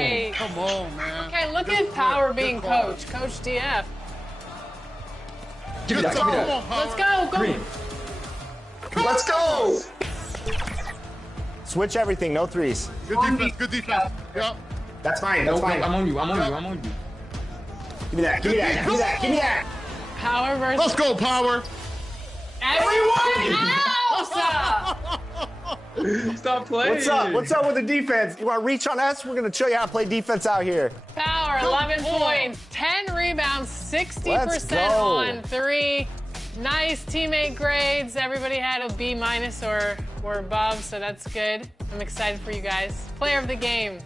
Okay. Come on, man. Okay, look at Power being coach. Coach DF. Give me that. Give me that. Let's go. Go. Green. Let's go. Switch everything. No threes. Good defense. Good defense. Yep. That's fine. That's fine. I'm on you. I'm on you. I'm on you. Give me that. Give me that. Give me that. Give me that. Power versus. Let's go, Power. Everyone else. Stop playing. What's up? What's up with the defense? You want to reach on us? We're going to show you how to play defense out here. Power, 11 points, 10 rebounds, 60% go. on 3. Nice teammate grades. Everybody had a B- or above, so that's good. I'm excited for you guys. Player of the game,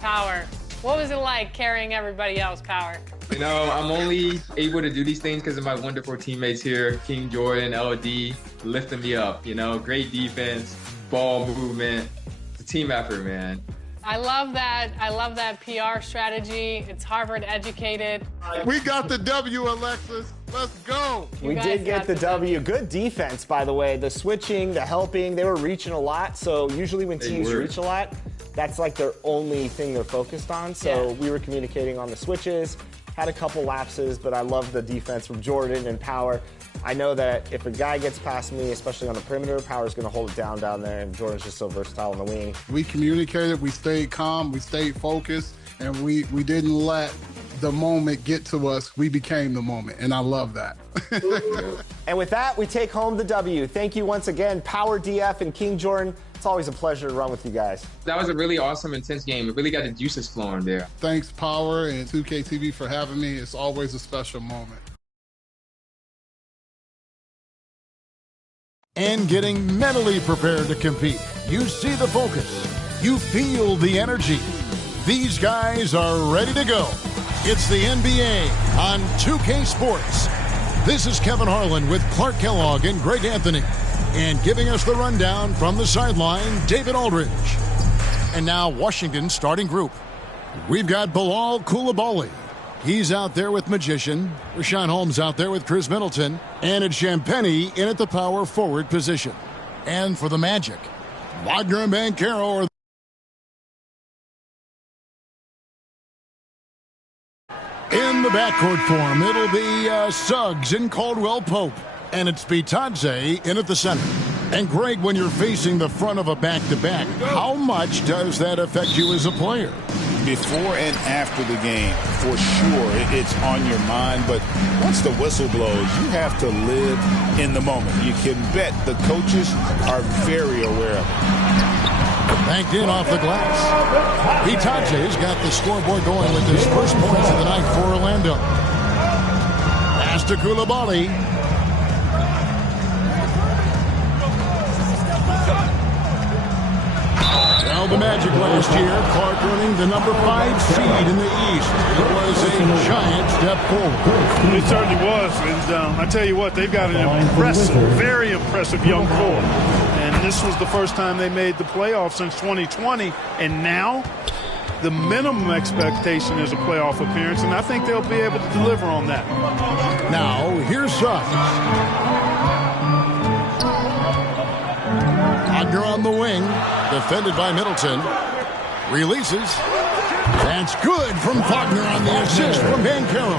Power. What was it like carrying everybody else, Power? You know, I'm only able to do these things because of my wonderful teammates here, King Jordan, LD, lifting me up. You know, great defense, ball movement. It's a team effort, man. I love that. I love that PR strategy. It's Harvard educated. We got the W, Alexis. Let's go. We did get the W. Good defense, by the way. The switching, the helping, they were reaching a lot. So usually when teams reach a lot, that's like their only thing they're focused on. So we were communicating on the switches, had a couple lapses, but I love the defense from Jordan and Power. I know that if a guy gets past me, especially on the perimeter, Power's going to hold it down there, and Jordan's just so versatile on the wing. We communicated, we stayed calm, we stayed focused, and we didn't let the moment get to us. We became the moment, and I love that. And with that, we take home the W. Thank you once again, Power DF and King Jordan. It's always a pleasure to run with you guys. That was a really awesome, intense game. It really got the juices flowing there. Thanks, Power and 2K TV for having me. It's always a special moment. And getting mentally prepared to compete. You see the focus. You feel the energy. These guys are ready to go. It's the NBA on 2K Sports. This is Kevin Harlan with Clark Kellogg and Greg Anthony. And giving us the rundown from the sideline, David Aldridge. And now Washington's starting group. We've got Bilal Coulibaly. He's out there with Magician. Rashawn Holmes out there with Chris Middleton. And it's Champagnie in at the power forward position. And for the Magic, Wagner and Banchero are in the backcourt form. It'll be Suggs and Caldwell Pope. And it's Bitadze in at the center. And Greg, when you're facing the front of a back-to-back, how much does that affect you as a player? Before and after the game, for sure, it's on your mind. But once the whistle blows, you have to live in the moment. You can bet the coaches are very aware of it. Banked in off the glass. Bitadze's got the scoreboard going with his first points of the night for Orlando. Pass to Coulibaly. Well, the Magic last year, Clark earning the number 5 seed in the East. It was a giant step forward. It certainly was. And I tell you what, they've got an impressive, very impressive young core. And this was the first time they made the playoffs since 2020. And now the minimum expectation is a playoff appearance. And I think they'll be able to deliver on that. Now, here's Suggs. Wagner on the wing, defended by Middleton. Releases. That's good from Wagner on the assist from Banchero.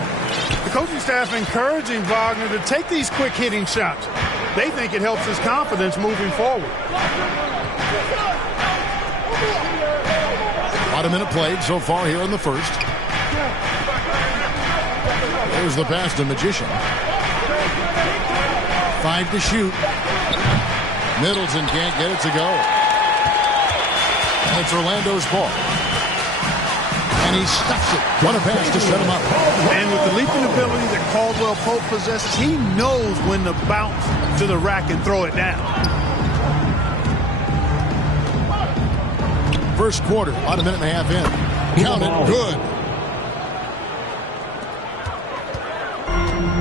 The coaching staff encouraging Wagner to take these quick hitting shots. They think it helps his confidence moving forward. About a minute played so far here in the first. There's the pass to Magician. 5 to shoot. Middleton can't get it to go. And it's Orlando's ball. And he stuffs it. What a pass to set him up. And with the leaping ability that Caldwell Pope possesses, he knows when to bounce to the rack and throw it down. First quarter, about a minute and a half in. Count it, good.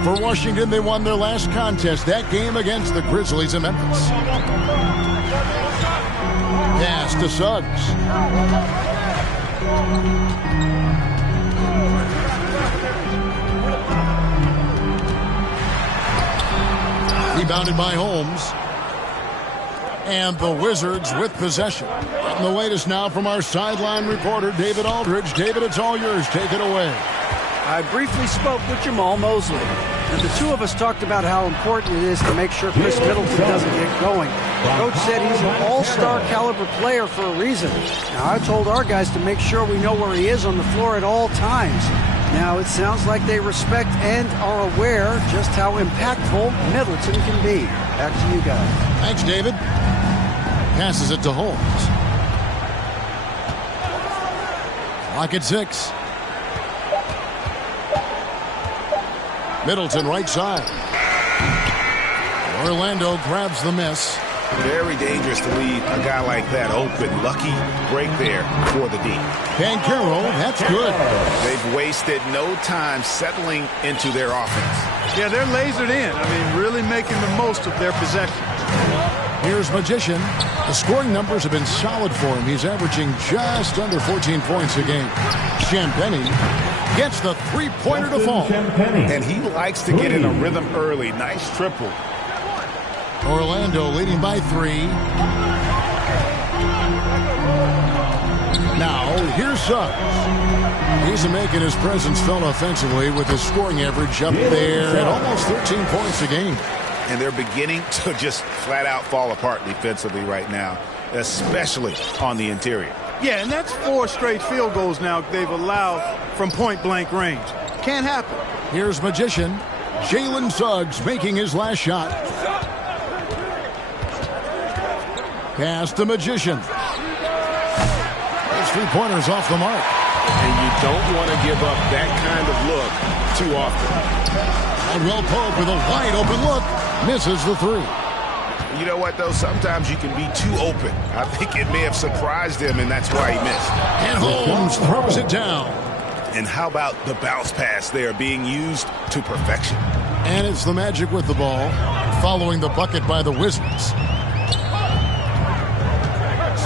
For Washington, they won their last contest, that game against the Grizzlies in Memphis. Pass to Suggs. Rebounded by Holmes. And the Wizards with possession. And the latest now from our sideline reporter, David Aldridge. David, it's all yours. Take it away. I briefly spoke with Jamal Mosley, and the two of us talked about how important it is to make sure Chris Middleton doesn't get going. Coach said he's an all-star caliber player for a reason. Now, I told our guys to make sure we know where he is on the floor at all times. Now, it sounds like they respect and are aware just how impactful Middleton can be. Back to you guys. Thanks, David. Passes it to Holmes. Clock at 6. Middleton right side. Orlando grabs the miss. Very dangerous to leave a guy like that open. Lucky break there for the D. Banchero, that's good. They've wasted no time settling into their offense. Yeah, they're lasered in. I mean, really making the most of their possession. Here's Magician. The scoring numbers have been solid for him. He's averaging just under 14 points a game. Champagny gets the three-pointer to fall. And he likes to get in a rhythm early. Nice triple. Orlando leading by 3. Now, here's Suggs. He's making his presence felt offensively with his scoring average up there at almost 13 points a game. And they're beginning to just flat out fall apart defensively right now, especially on the interior. Yeah, and that's 4 straight field goals now they've allowed from point-blank range. Can't happen. Here's Magician. Jalen Suggs making his last shot. Pass to Magician. His three-pointers off the mark. And you don't want to give up that kind of look too often. Caldwell Pope with a wide-open look. Misses the 3. You know what, though? Sometimes you can be too open. I think it may have surprised him, and that's why he missed. And Holmes throws it down. And how about the bounce pass there being used to perfection? And it's the Magic with the ball, following the bucket by the Wizards.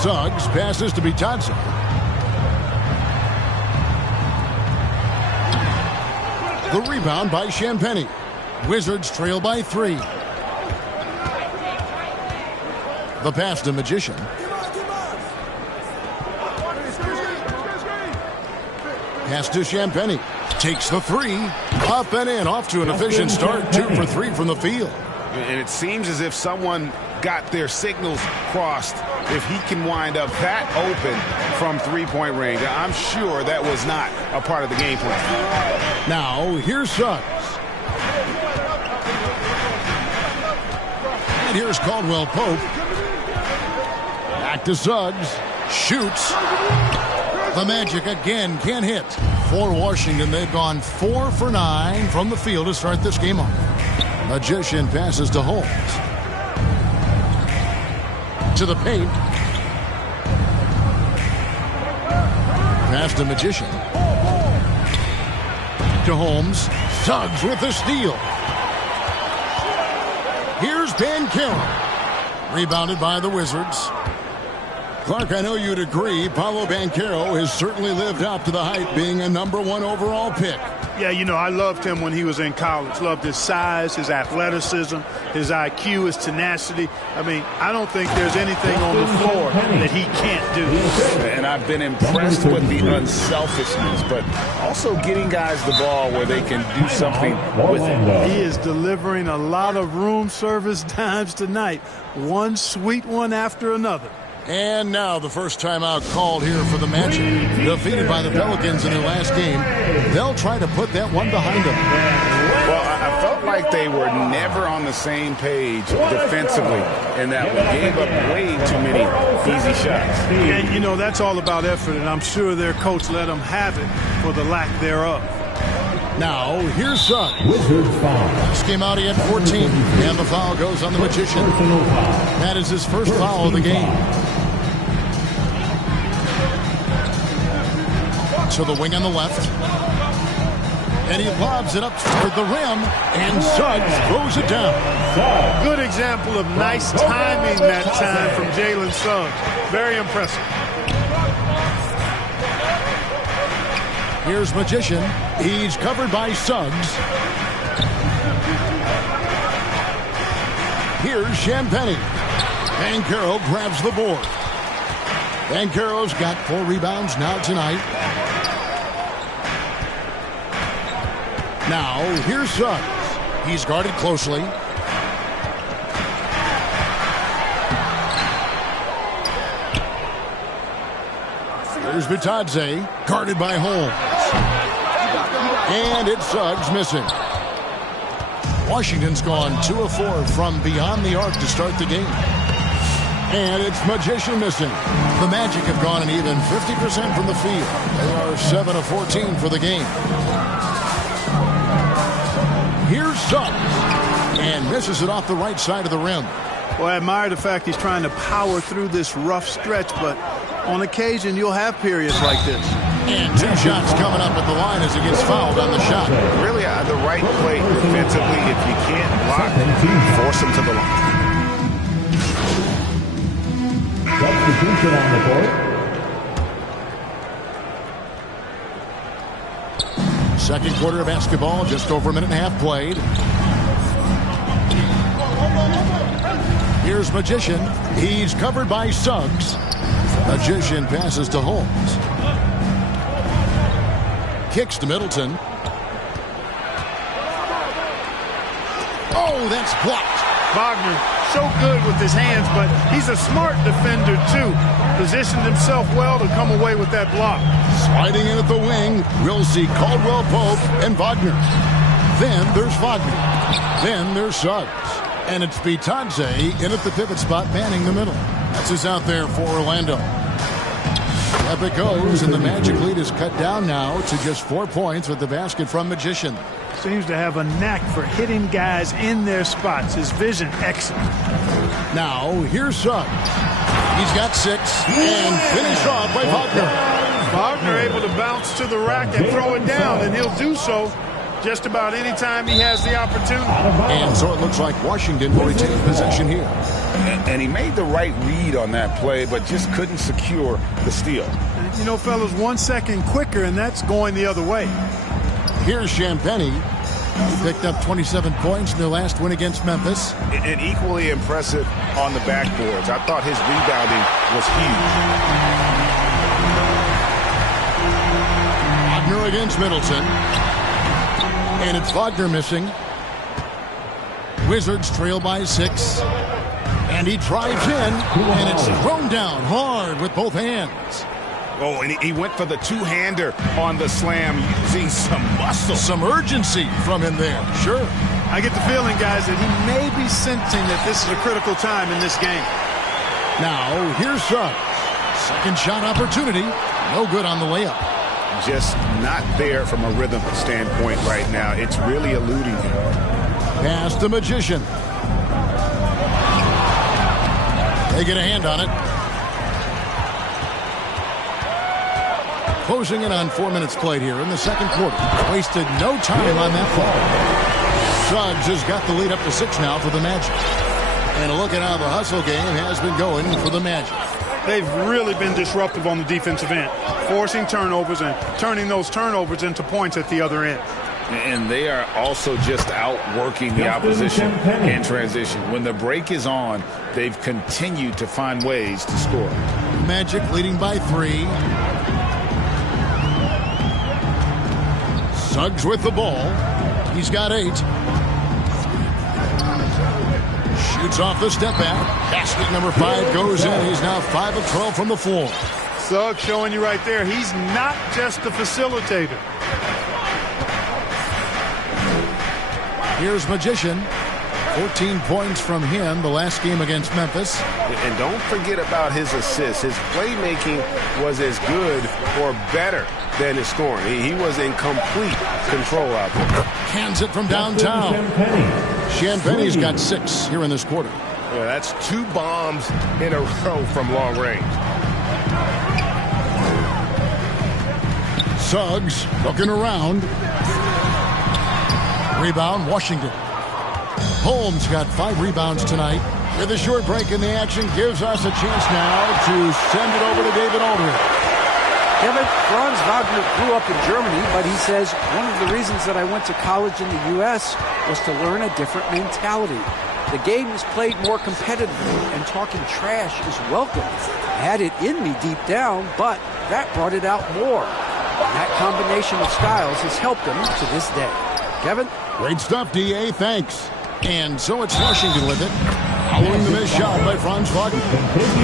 Suggs passes to Bitadze. The rebound by Champagny. Wizards trail by 3. The pass to Magician. Pass to Champagny. Takes the 3. Up and in. Off to an efficient start. 2 for 3 from the field. And it seems as if someone got their signals crossed. If he can wind up that open from three-point range, I'm sure that was not a part of the game plan. Now, here's Suggs. And here's Caldwell Pope. Back to Suggs. Shoots. The Magic again can't hit. For Washington, they've gone 4 for 9 from the field to start this game off. Magician passes to Holmes. To the paint. Pass to Magician. To Holmes. Suggs with the steal. Here's Banchero. Rebounded by the Wizards. Clark, I know you'd agree, Paolo Banchero has certainly lived up to the hype, being a #1 overall pick. Yeah, you know, I loved him when he was in college. Loved his size, his athleticism, his IQ, his tenacity. I mean, I don't think there's anything on the floor that he can't do. And I've been impressed with the unselfishness, but also getting guys the ball where they can do something with it. He is delivering a lot of room service dimes tonight. One sweet one after another. And now the first timeout called here for the Magic. Defeated by the Pelicans in their last game, they'll try to put that one behind them. Well, I felt like they were never on the same page defensively in that one. Gave up way too many easy shots. And, you know, that's all about effort, and I'm sure their coach let them have it for the lack thereof. Now, here's Suggs. This came out, he had 14, and the foul goes on the Magician. That is his first foul of the game. To the wing on the left. And he lobs it up toward the rim, and Suggs throws it down. Good example of nice timing that time from Jalen Suggs. Very impressive. Here's Magician. He's covered by Suggs. Here's Champagny. Banchero grabs the board. Banchero's got 4 rebounds now tonight. Now, here's Suggs. He's guarded closely. Here's Vitadze, guarded by Holmes. And it's Suggs missing. Washington's gone 2 of 4 from beyond the arc to start the game. And it's Magician missing. The Magic have gone an even 50% from the field. They are 7 of 14 for the game. Here's Suggs. And misses it off the right side of the rim. Well, I admire the fact he's trying to power through this rough stretch, but on occasion you'll have periods like this. And 2 shots coming up at the line as he gets fouled on the shot. Really the right play defensively. If you can't block, force him to the line. Substitution on the court. Second quarter of basketball, just over a minute and a half played. Here's Magician. He's covered by Suggs. Magician passes to Holmes. Kicks to Middleton. Oh, that's blocked. Wagner, so good with his hands, but he's a smart defender, too. Positioned himself well to come away with that block. Sliding in at the wing, we'll see Caldwell Pope and Wagner. Then there's Wagner. Then there's Suggs. And it's Vitadze in at the pivot spot, manning the middle. That's us out there for Orlando. Up it goes, and the Magic lead is cut down now to just 4 points with the basket from Magician. Seems to have a knack for hitting guys in their spots. His vision excellent. Now, here's Suggs. He's got 6, and finished off by Wagner. Wagner able to bounce to the rack and throw it down, and he'll do so just about any time he has the opportunity. And so it looks like Washington will retain possession here. And he made the right read on that play, but just couldn't secure the steal. And, you know, fellas, 1 second quicker, and that's going the other way. Here's Champagny. He picked up 27 points in their last win against Memphis. And equally impressive on the backboards. I thought his rebounding was huge. Wagner against Middleton. And it's Wagner missing. Wizards trail by 6. And he drives in, and it's thrown down hard with both hands. Oh, and he went for the two-hander on the slam, using some muscle. Some urgency from him there, sure. I get the feeling, guys, that he may be sensing that this is a critical time in this game. Now, here's Suggs. Second shot opportunity. No good on the layup. Just not there from a rhythm standpoint right now. It's really eluding him. Pass the Magician. They get a hand on it. Closing in on 4 minutes played here in the second quarter. Wasted no time on that ball. Suggs has got the lead up to 6 now for the Magic. And a look at how the hustle game has been going for the Magic. They've really been disruptive on the defensive end, forcing turnovers and turning those turnovers into points at the other end. And they are also just outworking the opposition in transition. When the break is on, they've continued to find ways to score. Magic leading by 3. Suggs with the ball. He's got 8. Shoots off the step back. Basket number 5 goes in. He's now 5 of 12 from the floor. Suggs showing you right there, he's not just a facilitator. Here's Magician. 14 points from him the last game against Memphis. And don't forget about his assists. His playmaking was as good or better than his scoring. He was in complete control out there. Hands it from downtown. Champagny's got 6 here in this quarter. Yeah, that's 2 bombs in a row from long range. Suggs looking around. Rebound, Washington. Holmes got 5 rebounds tonight. With a short break in the action, gives us a chance now to send it over to David Aldridge. Kevin, Franz Wagner grew up in Germany, but he says one of the reasons that I went to college in the U.S. was to learn a different mentality. The game is played more competitively, and talking trash is welcome. I had it in me deep down, but that brought it out more. That combination of styles has helped him to this day. Kevin? Great stuff, D.A. Thanks. And so it's Washington with it. Following the missed shot by Franz Wagner.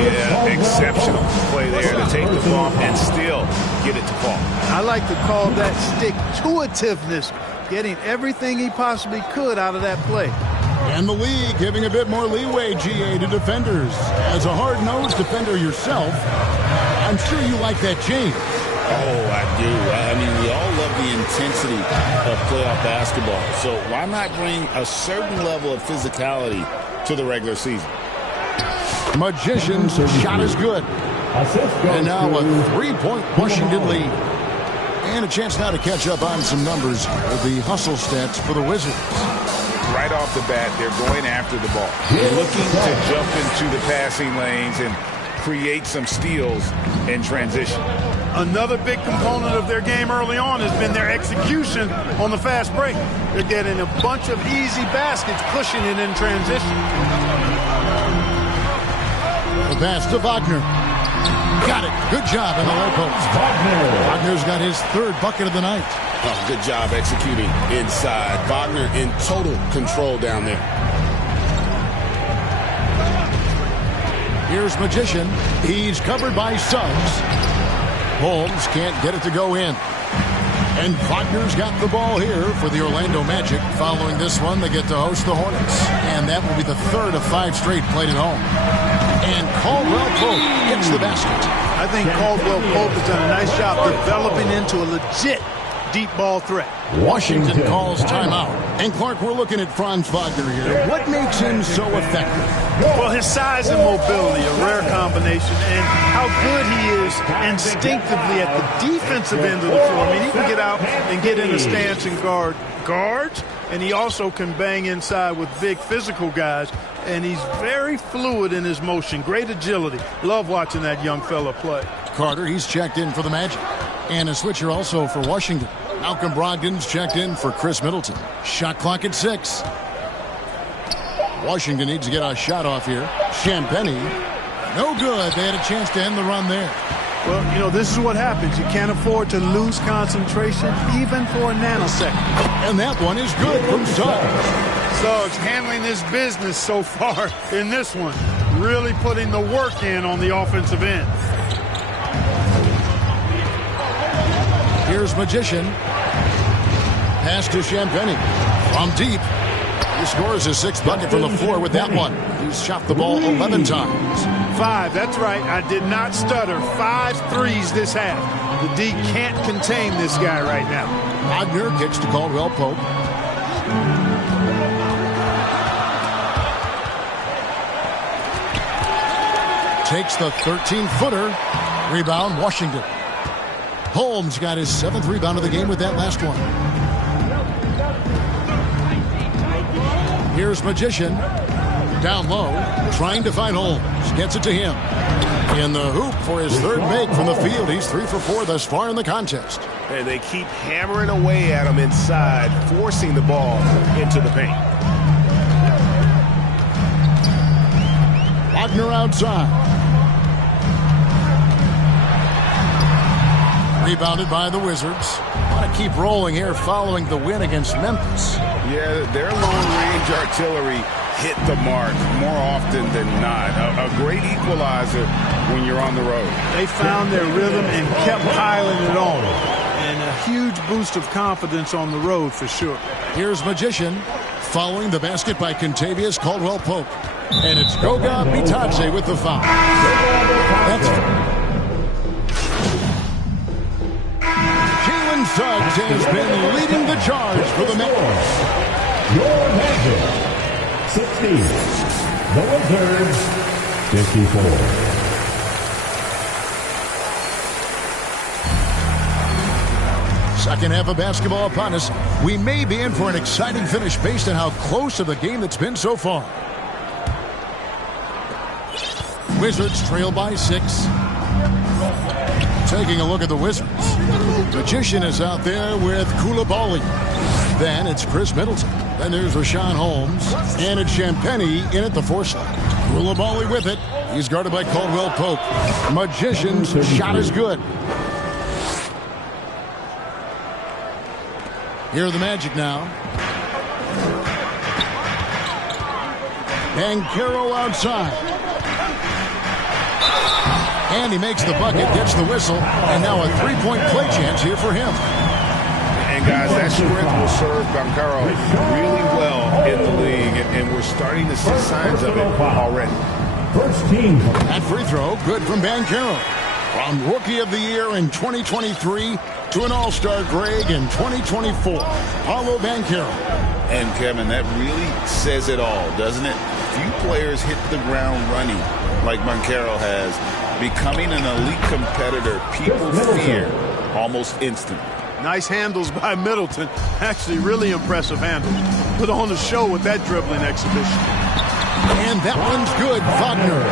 Yeah, exceptional play there to take the bump and still get it to fall. I like to call that stick-to-itiveness, getting everything he possibly could out of that play. And the league giving a bit more leeway, GA, to defenders. As a hard-nosed defender yourself, I'm sure you like that change. Oh, I do. I mean, we all love the intensity of playoff basketball. So why not bring a certain level of physicality to the regular season? Magician's shot is good. And now a 3-point Washington lead. And a chance now to catch up on some numbers of the hustle stats for the Wizards. Right off the bat, they're going after the ball. They're looking to jump into the passing lanes and create some steals in transition. Another big component of their game early on has been their execution on the fast break. They're getting a bunch of easy baskets, pushing it in transition. The pass to Wagner. Got it. Good job in the low post. Wagner's got his third bucket of the night. Oh, good job executing inside. Wagner in total control down there. Here's Magician. He's covered by Suggs. Holmes can't get it to go in. And Wagner's got the ball here for the Orlando Magic. Following this one, they get to host the Hornets. And that will be the third of 5 straight played at home. And Caldwell Pope gets the basket. I think Caldwell Pope has done a nice job developing into a legit deep ball threat. Washington calls timeout. And Clark, we're looking at Franz Wagner here. What makes him so effective? Well, his size and mobility, a rare combination, and how good he is instinctively at the defensive end of the floor. I mean, he can get out and get in a stance and guard guards, and he also can bang inside with big physical guys, and he's very fluid in his motion. Great agility. Love watching that young fella play. Carter, he's checked in for the Magic. And a switcher also for Washington. Malcolm Brogdon's checked in for Chris Middleton. Shot clock at 6. Washington needs to get a shot off here. Champagnie, no good. They had a chance to end the run there. Well, you know, this is what happens. You can't afford to lose concentration even for a nanosecond. And that one is good from Suggs. Suggs handling his business so far in this one. Really putting the work in on the offensive end. Here's Magician. Pass to Champagnie. From deep. He scores his 6th bucket from the floor with that one. He's shot the ball 11 times. 5, that's right. I did not stutter. 5 threes this half. The D can't contain this guy right now. Wagner kicks to Caldwell Pope. Takes the 13-footer. Rebound, Washington. Holmes got his 7th rebound of the game with that last one. Here's Magician. Down low, trying to find Holmes. Gets it to him. In the hoop for his 3rd make from the field. He's 3 for 4 thus far in the contest. And they keep hammering away at him inside, forcing the ball into the paint. Wagner outside. Rebounded by the Wizards. Want to keep rolling here following the win against Memphis. Yeah, their long-range artillery hit the mark more often than not. A great equalizer when you're on the road. They found their rhythm and kept piling it on. And a huge boost of confidence on the road for sure. Here's Magician following the basket by Kentavious Caldwell Pope. And it's Goga Bitadze with the foul. That's Suggs has been leading the charge for the Memphis. Your Magic, 60. The Wizards, 54. Second half of basketball upon us. We may be in for an exciting finish based on how close of the game that's been so far. Wizards trail by 6. Taking a look at the Wizards. Magician is out there with Koulibaly. Then it's Chris Middleton. Then there's Rashawn Holmes. And it's Champagny in at the 4 slot. Koulibaly with it. He's guarded by Caldwell Pope. Magician's shot is good. Here are the Magic now. Banchero outside. And he makes the bucket, gets the whistle, and now a 3-point play chance here for him. And guys, that strength will serve Banchero really well in the league, and we're starting to see signs of it already. First team. That free throw, good from Banchero. From Rookie of the Year in 2023 to an All-Star grade in 2024, Paulo Banchero. And Kevin, that really says it all, doesn't it? Few players hit the ground running like Banchero has, becoming an elite competitor people fear almost instantly. Nice handles by Middleton. Actually, really impressive handles. Put on a show with that dribbling exhibition. And that one's good, Wagner.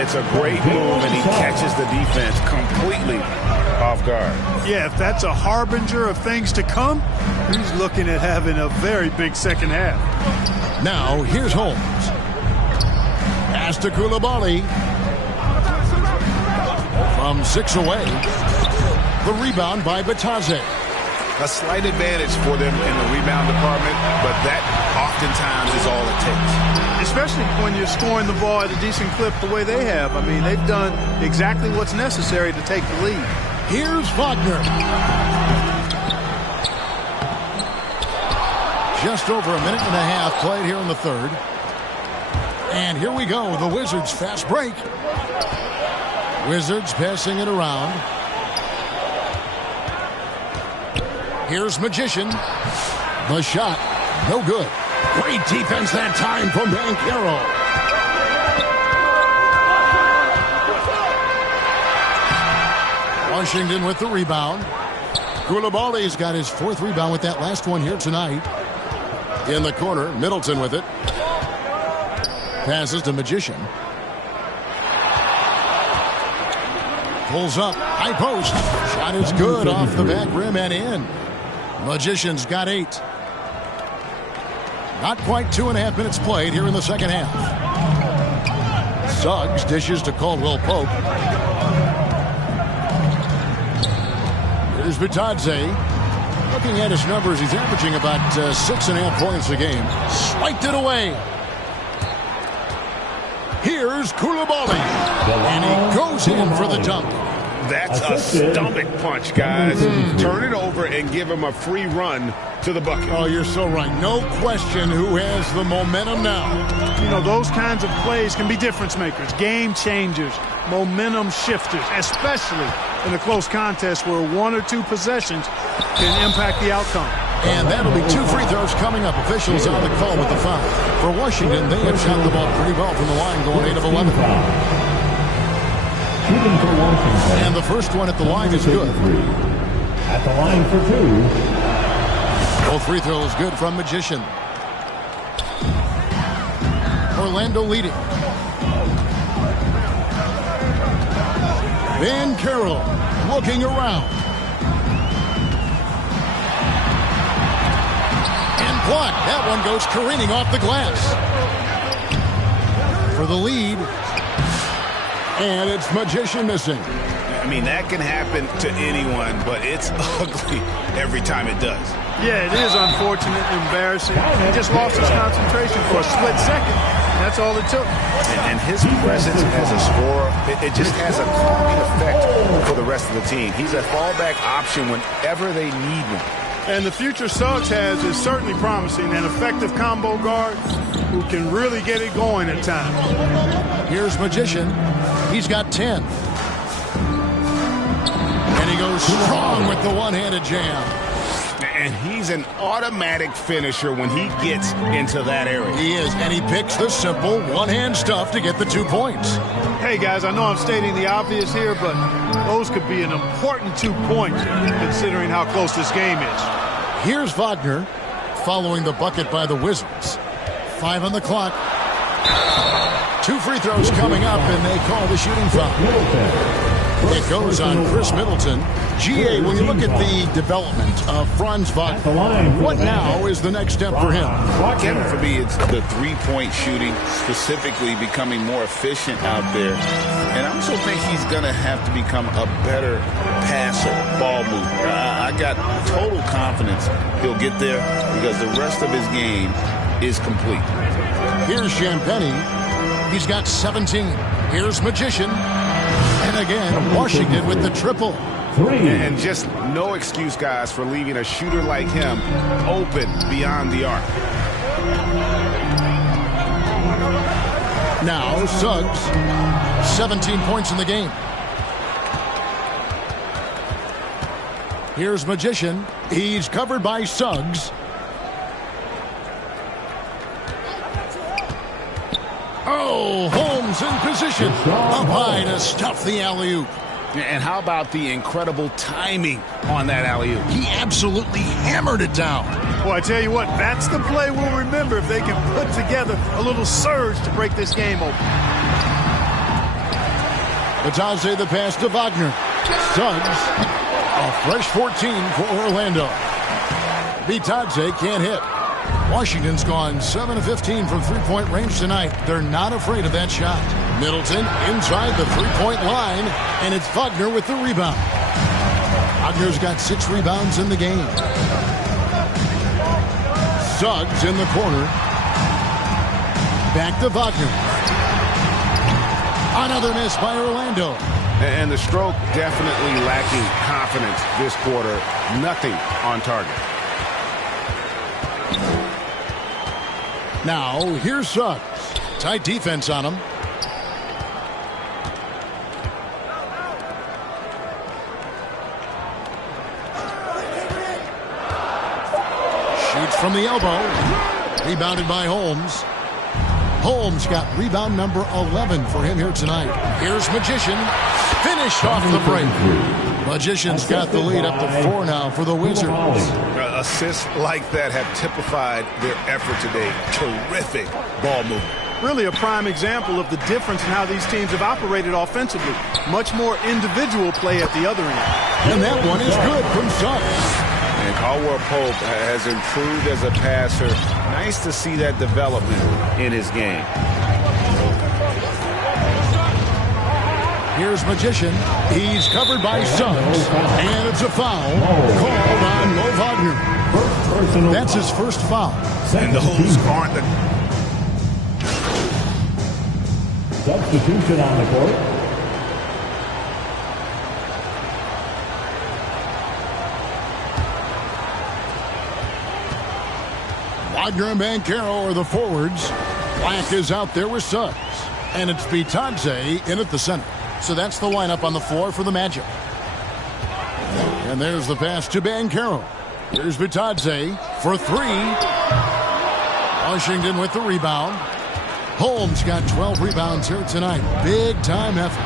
It's a great move, and he catches the defense completely off guard. Yeah, if that's a harbinger of things to come, he's looking at having a very big second half. Now, here's Holmes. Pass to Koulibaly. From 6 away. The rebound by Batadze. A slight advantage for them in the rebound department, but that oftentimes is all it takes. Especially when you're scoring the ball at a decent clip the way they have. I mean, they've done exactly what's necessary to take the lead. Here's Wagner. Just over a minute and a half played here in the third. And here we go, the Wizards fast break. Wizards passing it around. Here's Magician. The shot, no good. Great defense that time from Banchero. Washington with the rebound. Koulibaly's got his 4th rebound with that last one here tonight. In the corner, Middleton with it. Passes to Magician. Pulls up, high post. Shot is good off the back rim and in. Magician's got 8. Not quite 2.5 minutes played here in the second half. Suggs dishes to Caldwell Pope. Here's Batadze. Looking at his numbers, he's averaging about 6.5 points a game. Swiped it away. Here's Koulibaly. And he goes in for the dunk. That's a stomach punch, guys. Turn it over and give him a free run to the bucket. Oh, you're so right. No question who has the momentum now. You know, those kinds of plays can be difference makers, game changers, momentum shifters, especially in a close contest where 1 or 2 possessions can impact the outcome. And that'll be 2 free throws coming up. Officials on the call with the foul. For Washington, they have shot the ball pretty well from the line, going 8 of 11. Shooting for Washington. And the first one at the line is good. At the line for 2. Both free throws good from Magician. Orlando leading. Banchero looking around. And blocked. That one goes careening off the glass. For the lead. And it's Magician missing. I mean, that can happen to anyone, but it's ugly every time it does. Yeah, it is unfortunate, embarrassing. He just lost his concentration for a split second. That's all it took. And his presence as a scorer, it just has a calming effect for the rest of the team. He's a fallback option whenever they need one. And the future Suggs has is certainly promising, an effective combo guard who can really get it going at times. Here's Magician. He's got 10. And he goes strong with the one-handed jam. And he's an automatic finisher when he gets into that area. He is, and he picks the simple one-hand stuff to get the 2 points. Hey, guys, I know I'm stating the obvious here, but those could be an important 2 points considering how close this game is. Here's Wagner following the bucket by the Wizards. 5 on the clock. 2 free throws coming up, and they call the shooting foul. It goes on Chris Middleton. GA, when you look at the development of Franz Wagner, what now is the next step for him? Again, for me, it's the three-point shooting, specifically becoming more efficient out there. And I also think he's going to have to become a better passer, ball mover. I got total confidence he'll get there because the rest of his game is complete. Here's Champagny. He's got 17. Here's Magician. And again, Washington with the triple. And just no excuse, guys, for leaving a shooter like him open beyond the arc. Now, Suggs, 17 points in the game. Here's Magician. He's covered by Suggs. Oh, Holmes in position. Up high to stuff the alley-oop. And how about the incredible timing on that alley-oop? He absolutely hammered it down. Well, I tell you what, that's the play we'll remember if they can put together a little surge to break this game open. Batadze the pass to Wagner. Suggs, a fresh 14 for Orlando. Batadze can't hit. Washington's gone 7 of 15 from three-point range tonight. They're not afraid of that shot. Middleton inside the three-point line, and it's Wagner with the rebound. Wagner's got 6 rebounds in the game. Suggs in the corner. Back to Wagner. Another miss by Orlando. And the stroke definitely lacking confidence this quarter. Nothing on target. Now, here's Suggs. Tight defense on him. Shoots from the elbow. Rebounded by Holmes. Holmes got rebound number 11 for him here tonight. Here's Magician. Finished off the break. Magician's got the lead up to 4 now for the Wizards. Assists like that have typified their effort today. Terrific ball movement. Really a prime example of the difference in how these teams have operated offensively. Much more individual play at the other end. And that one is good from Suggs. And Caldwell Pope has improved as a passer. Nice to see that development in his game. Here's Magician. He's covered by Suggs. And it's a foul called on Mo Wagner. That's his first foul. And those aren't the... Substitution on the court. Wagner and Banchero are the forwards. Black is out there with Suggs. And it's Batadze in at the center. So that's the lineup on the floor for the Magic. And there's the pass to Banchero. Here's Batadze for 3. Washington with the rebound. Holmes got 12 rebounds here tonight. Big time effort.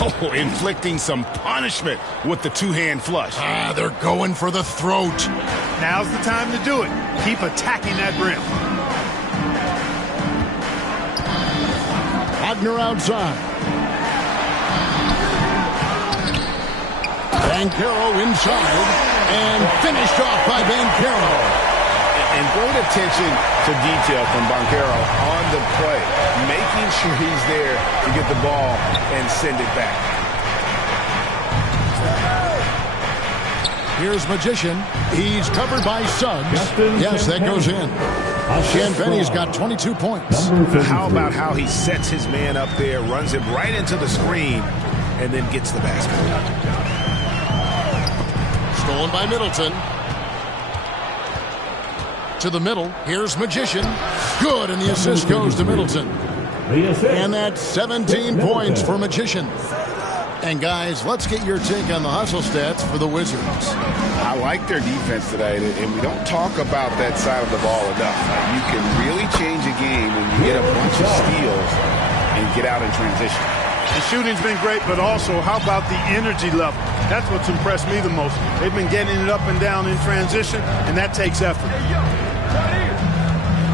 Oh, inflicting some punishment with the two-hand flush. They're going for the throat. Now's the time to do it. Keep attacking that rim. Wagner outside. Banchero inside. And finished off by Banchero. And great attention to detail from Banchero on the play. Making sure he's there to get the ball and send it back. Here's Magician. He's covered by Suggs. Yes, that goes in. Champagny's got 22 points. How about how he sets his man up there, runs him right into the screen, and then gets the basket. Stolen by Middleton. To the middle. Here's Magician. Good, and the assist goes to Middleton. And that's 17 points for Magician. And guys, let's get your take on the hustle stats for the Wizards. I like their defense tonight, and we don't talk about that side of the ball enough. You can really change a game when you get a bunch of steals and get out in transition. The shooting's been great, but also how about the energy level? That's what's impressed me the most. They've been getting it up and down in transition, and that takes effort.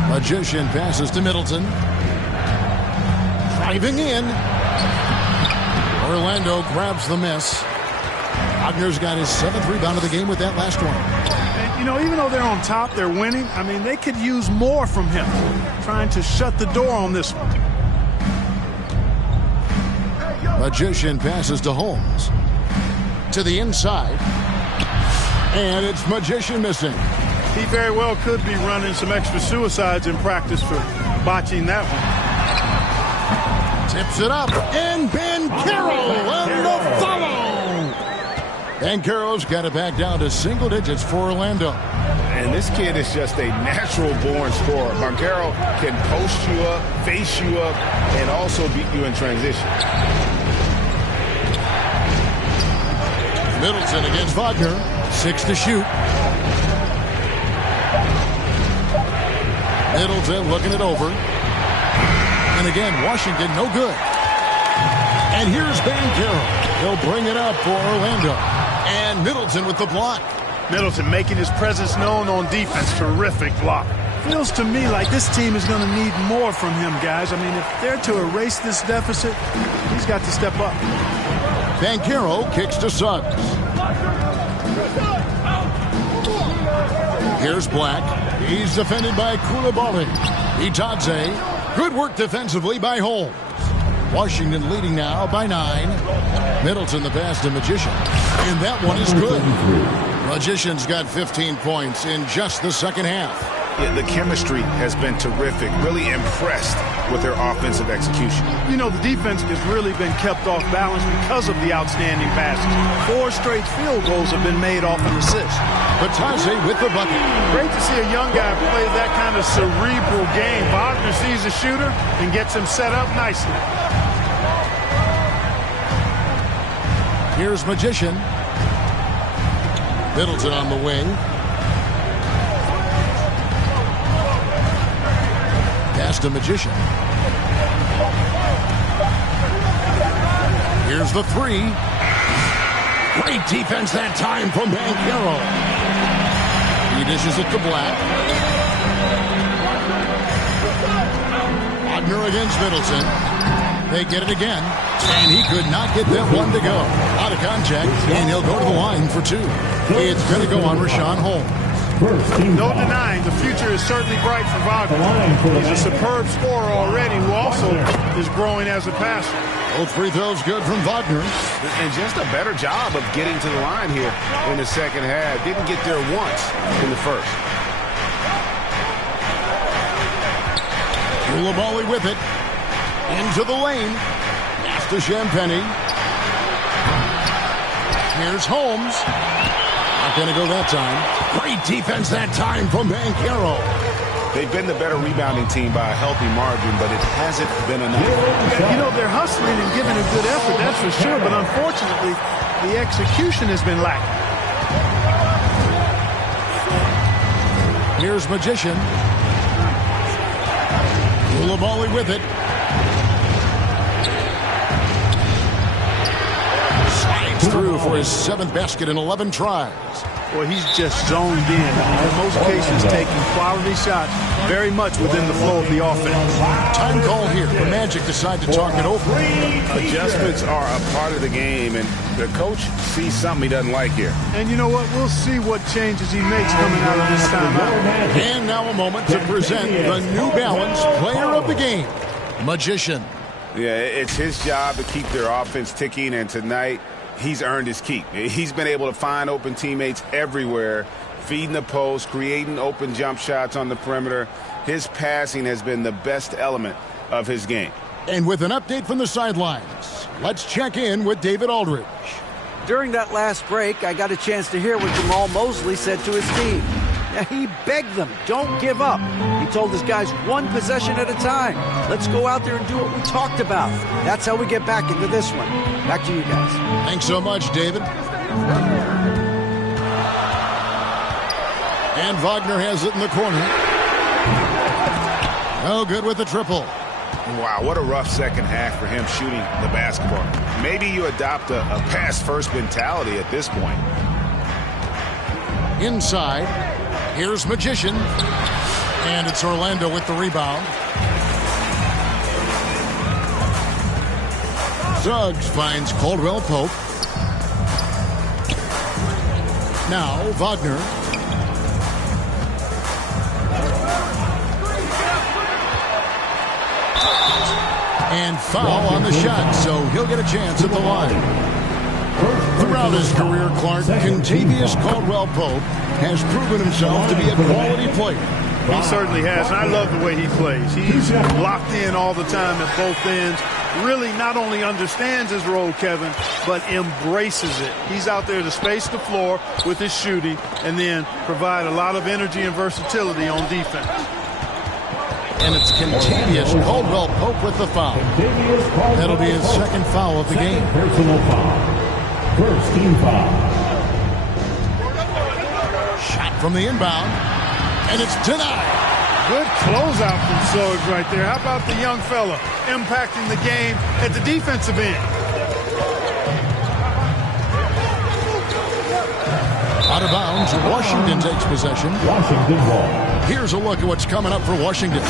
Magician passes to Middleton. Driving in. Orlando grabs the miss. Wagner's got his 7th rebound of the game with that last one. And, you know, even though they're on top, they're winning. I mean, they could use more from him, trying to shut the door on this one. Magician passes to Holmes. To the inside. And it's Magician missing. He very well could be running some extra suicides in practice for botching that one. Tips it up. And Banchero and the follow. Banchero's got it back down to single digits for Orlando. And this kid is just a natural-born scorer. Banchero can post you up, face you up, and also beat you in transition. Middleton against Wagner. 6 to shoot. Middleton looking it over. And again, Washington no good. And here's Banchero. He'll bring it up for Orlando. And Middleton with the block. Middleton making his presence known on defense. Terrific block. Feels to me like this team is going to need more from him, guys. I mean, if they're to erase this deficit, he's got to step up. Banchero kicks to Suggs. Here's Black. He's defended by Koulibaly. Itadze. Good work defensively by Holmes. Washington leading now by 9. Middleton the pass to Magician. And that one is good. Magician's got 15 points in just the second half. Yeah, the chemistry has been terrific. Really impressed with their offensive execution. You know, the defense has really been kept off balance because of the outstanding passes. 4 straight field goals have been made off an assist. Itadze with the bucket. Great to see a young guy play that kind of cerebral game. Wagner sees a shooter and gets him set up nicely. Here's Magician. Middleton on the wing. Pass to Magician. Here's the 3. Great defense that time from Banchero. He dishes it to Black. Wagner against Middleton. They get it again. And he could not get that one to go. Out of contact, and he'll go to the line for 2. It's going to go on Rashawn Holmes. No denying, the future is certainly bright for Wagner. He's a superb scorer already who also is growing as a passer. Both free throws good from Wagner. And just a better job of getting to the line here in the second half. Didn't get there once in the first. Koulibaly with it. Into the lane. Pass to Champagny. Here's Holmes. Not going to go that time. Great defense that time from Banchero. They've been the better rebounding team by a healthy margin, but it hasn't been enough. You know, they're hustling and giving a good effort, that's for sure, but unfortunately, the execution has been lacking. Here's Magician. Koulibaly with it. Slides through for his 7th basket in 11 tries. Well, he's just zoned in. In most cases, taking quality shots very much within the flow of the offense. Time call here. The Magic decide to talk it over. Adjustments are a part of the game, and the coach sees something he doesn't like here. And you know what? We'll see what changes he makes coming out of this timeout. And now a moment to present the New Balance Player of the Game, Magician. Yeah, it's his job to keep their offense ticking, and tonight, he's earned his keep. He's been able to find open teammates everywhere, feeding the post, creating open jump shots on the perimeter. His passing has been the best element of his game. And with an update from the sidelines, let's check in with David Aldridge. During that last break, I got a chance to hear what Jamal Mosley said to his team. Now, he begged them, don't give up. He told his guys 1 possession at a time. Let's go out there and do what we talked about. That's how we get back into this one. Back to you guys. Thanks so much, David. And Wagner has it in the corner. No good with the triple. Wow, what a rough second half for him shooting the basketball. Maybe you adopt a pass-first mentality at this point. Inside, here's Magician. And it's Orlando with the rebound. Suggs finds Caldwell Pope. Now Wagner. And foul on the shot, so he'll get a chance at the line. Throughout his career, Clark, Contavious Caldwell Pope has proven himself to be a quality player. He certainly has, and I love the way he plays. He's locked in all the time at both ends. Really not only understands his role, Kevin, but embraces it. He's out there to space the floor with his shooting and then provide a lot of energy and versatility on defense. And it's Contavious Caldwell Pope with the foul. That'll be his second foul of the game. Personal foul. First team foul. Shot from the inbound, and it's denied. Good closeout from Suggs right there. How about the young fella impacting the game at the defensive end? Out of bounds, Washington takes possession. Washington ball. Here's a look at what's coming up for Washington.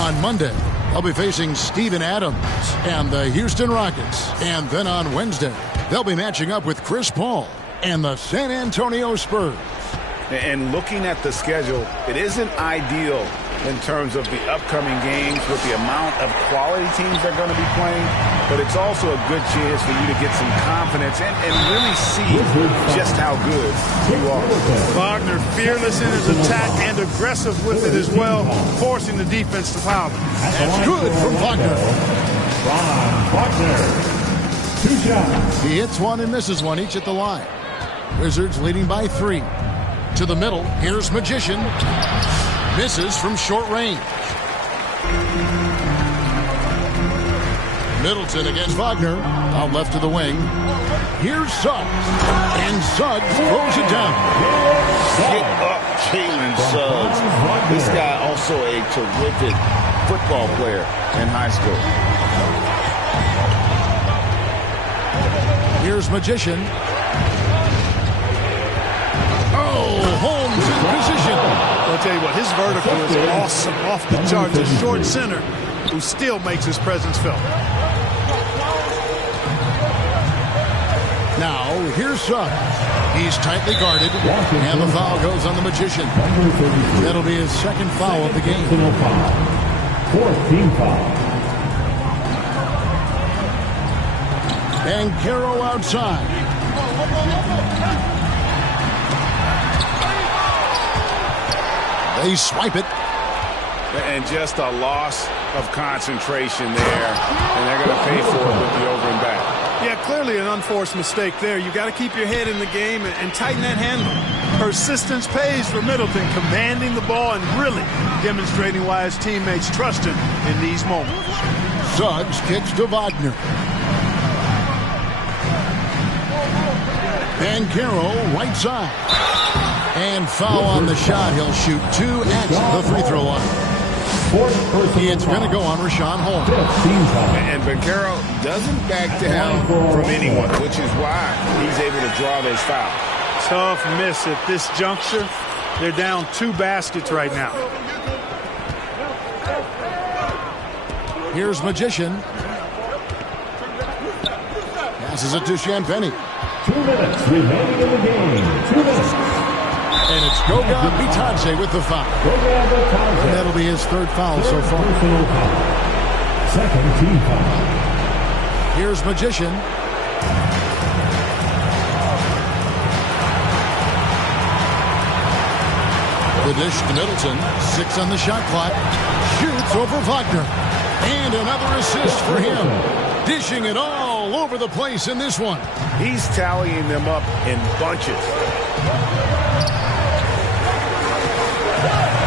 On Monday, they'll be facing Steven Adams and the Houston Rockets. And then on Wednesday, they'll be matching up with Chris Paul and the San Antonio Spurs. And looking at the schedule, it isn't ideal in terms of the upcoming games with the amount of quality teams they're going to be playing, but it's also a good chance for you to get some confidence and really see just how good you are. Wagner fearless in his attack and aggressive with it as well, forcing the defense to foul. That's good from Wagner. Wagner. 2 shots. He hits one and misses one, each at the line. Wizards leading by 3. To the middle, here's Magician. Misses from short range. Middleton against Wagner. Out left to the wing. Here's Suggs. And Suggs throws it down. Get up, Jalen Suggs. This guy also a terrific football player in high school. Here's Magician. Holmes in position. I'll tell you what, his vertical is awesome, off the charts. A short center who still makes his presence felt. Now, here's Suggs. He's tightly guarded, and the foul goes on the Magician. That'll be his second foul of the game. Fourth team foul. And Caro outside. They swipe it. And just a loss of concentration there. And they're going to pay for it with the over and back. Yeah, clearly an unforced mistake there. You got to keep your head in the game and tighten that handle. Persistence pays for Middleton, commanding the ball and really demonstrating why his teammates trust him in these moments. Suggs kicks to Wagner. And Caro right side. And foul on the shot. He'll shoot 2 at the free throw line. It's going to go on Rashawn Holmes. And Vaccaro doesn't back down from anyone, which is why he's able to draw those fouls. Tough miss at this juncture. They're down 2 baskets right now. Here's Magician. Passes it to Champagny. 2 minutes remaining in the game. 2 minutes. And it's Goga Bitadze with the foul. And that'll be his third foul so far. Second team foul. Here's Magician. The dish to Middleton. 6 on the shot clock. Shoots over Wagner. And another assist for him. Dishing it all over the place in this one. He's tallying them up in bunches.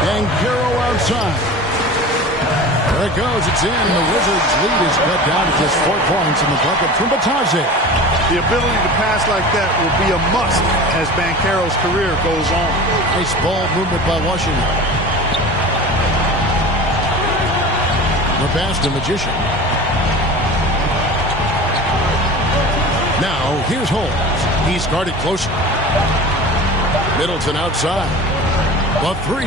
And Caro outside. There it goes. It's in. The Wizards' lead is cut down to just 4 points in the bucket from Bitadze. The ability to pass like that will be a must as Banchero's career goes on. Nice ball movement by Washington. The pass to Magician. Now, here's Holmes. He's guarded closer. Middleton outside. The 3.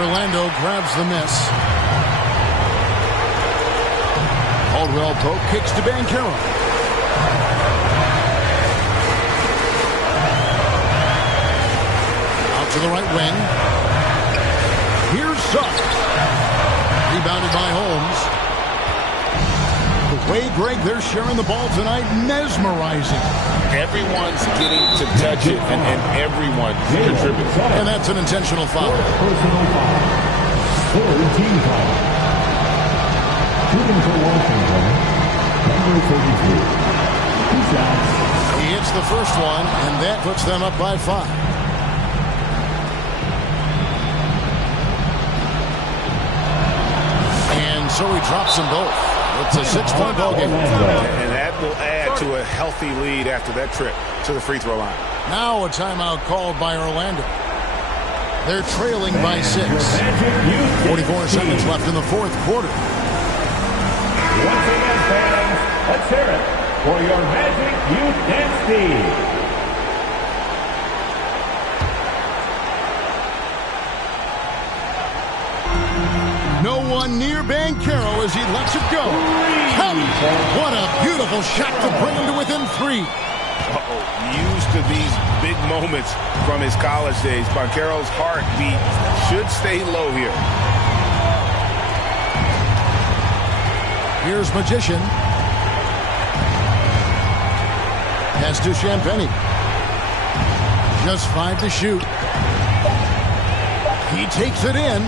Orlando grabs the miss. Caldwell poke kicks to Banchero. Out to the right wing. Here's Suggs. Rebounded by Holmes. The way, Greg, they're sharing the ball tonight, mesmerizing. Everyone's getting to touch it, and everyone contributes. And that's an intentional foul. Personal foul. Third team foul. Shooting for Washington, number 33. 2 shots. He hits the first one, and that puts them up by 5. And so he drops them both. It's a 6-point ball game. And that will add to a healthy lead after that trip to the free throw line. Now a timeout called by Orlando. They're trailing by 6. 44 seconds left in the fourth quarter. Once again, fans, let's hear it for your Magic Youth Dance Team. No one near Banchero as he lets it go. What a beautiful shot to bring him to within 3. Used to these big moments from his college days. Banchero's heartbeat should stay low here. Here's Magician. Pass to Champagny. Just 5 to shoot. He takes it in.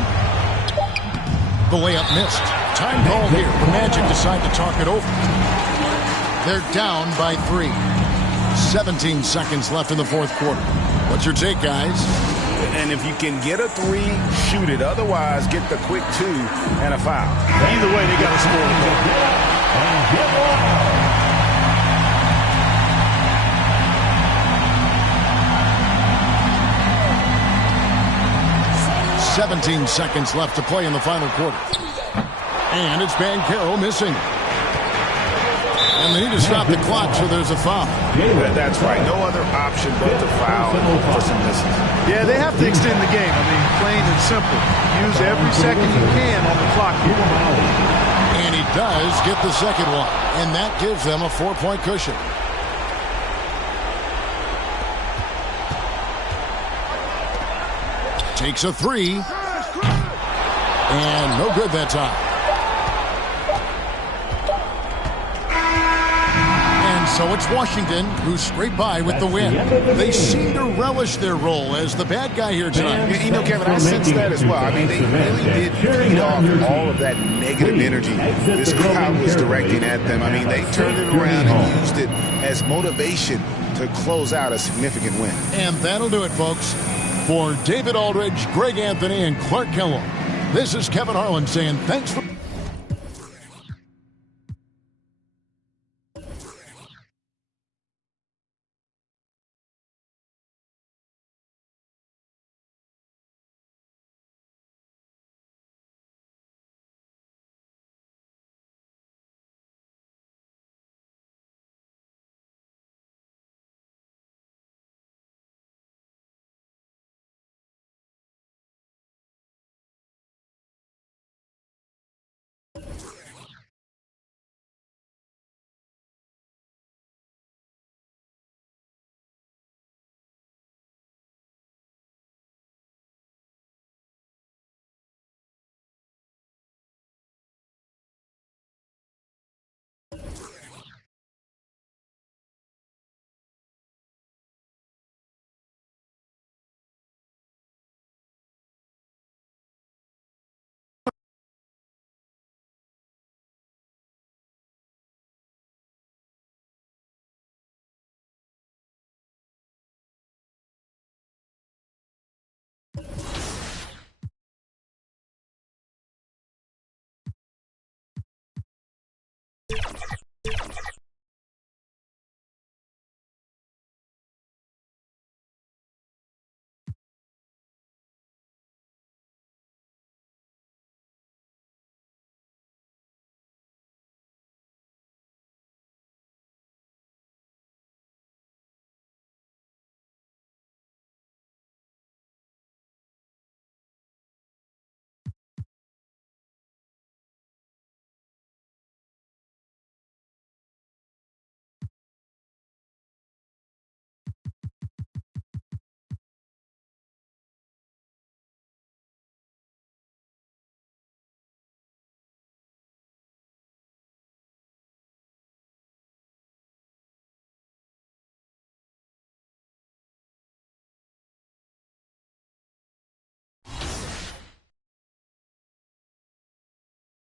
The layup missed. Time call here. The Magic decide to talk it over. They're down by 3. 17 seconds left in the fourth quarter. What's your take, guys? And if you can get a 3, shoot it. Otherwise, get the quick 2 and a foul. Either way, they got to score the ball. And get one. 17 seconds left to play in the final quarter. And it's Banchero missing. And they need to stop the clock, so there's a foul. That's right. No other option but to foul for some misses. Yeah, they have to extend the game. I mean, plain and simple. Use every second you can on the clock here. And he does get the second one. And that gives them a 4-point cushion. Takes a 3. And no good that time. And so it's Washington who scraped by with the win. They seem to relish their role as the bad guy here tonight. You know, Kevin, I sense that as well. I mean, they really did feed off all of that negative energy this crowd was directing at them. I mean, they turned it around and used it as motivation to close out a significant win. And that'll do it, folks. For David Aldridge, Greg Anthony, and Clark Kellogg, this is Kevin Harlan saying thanks for...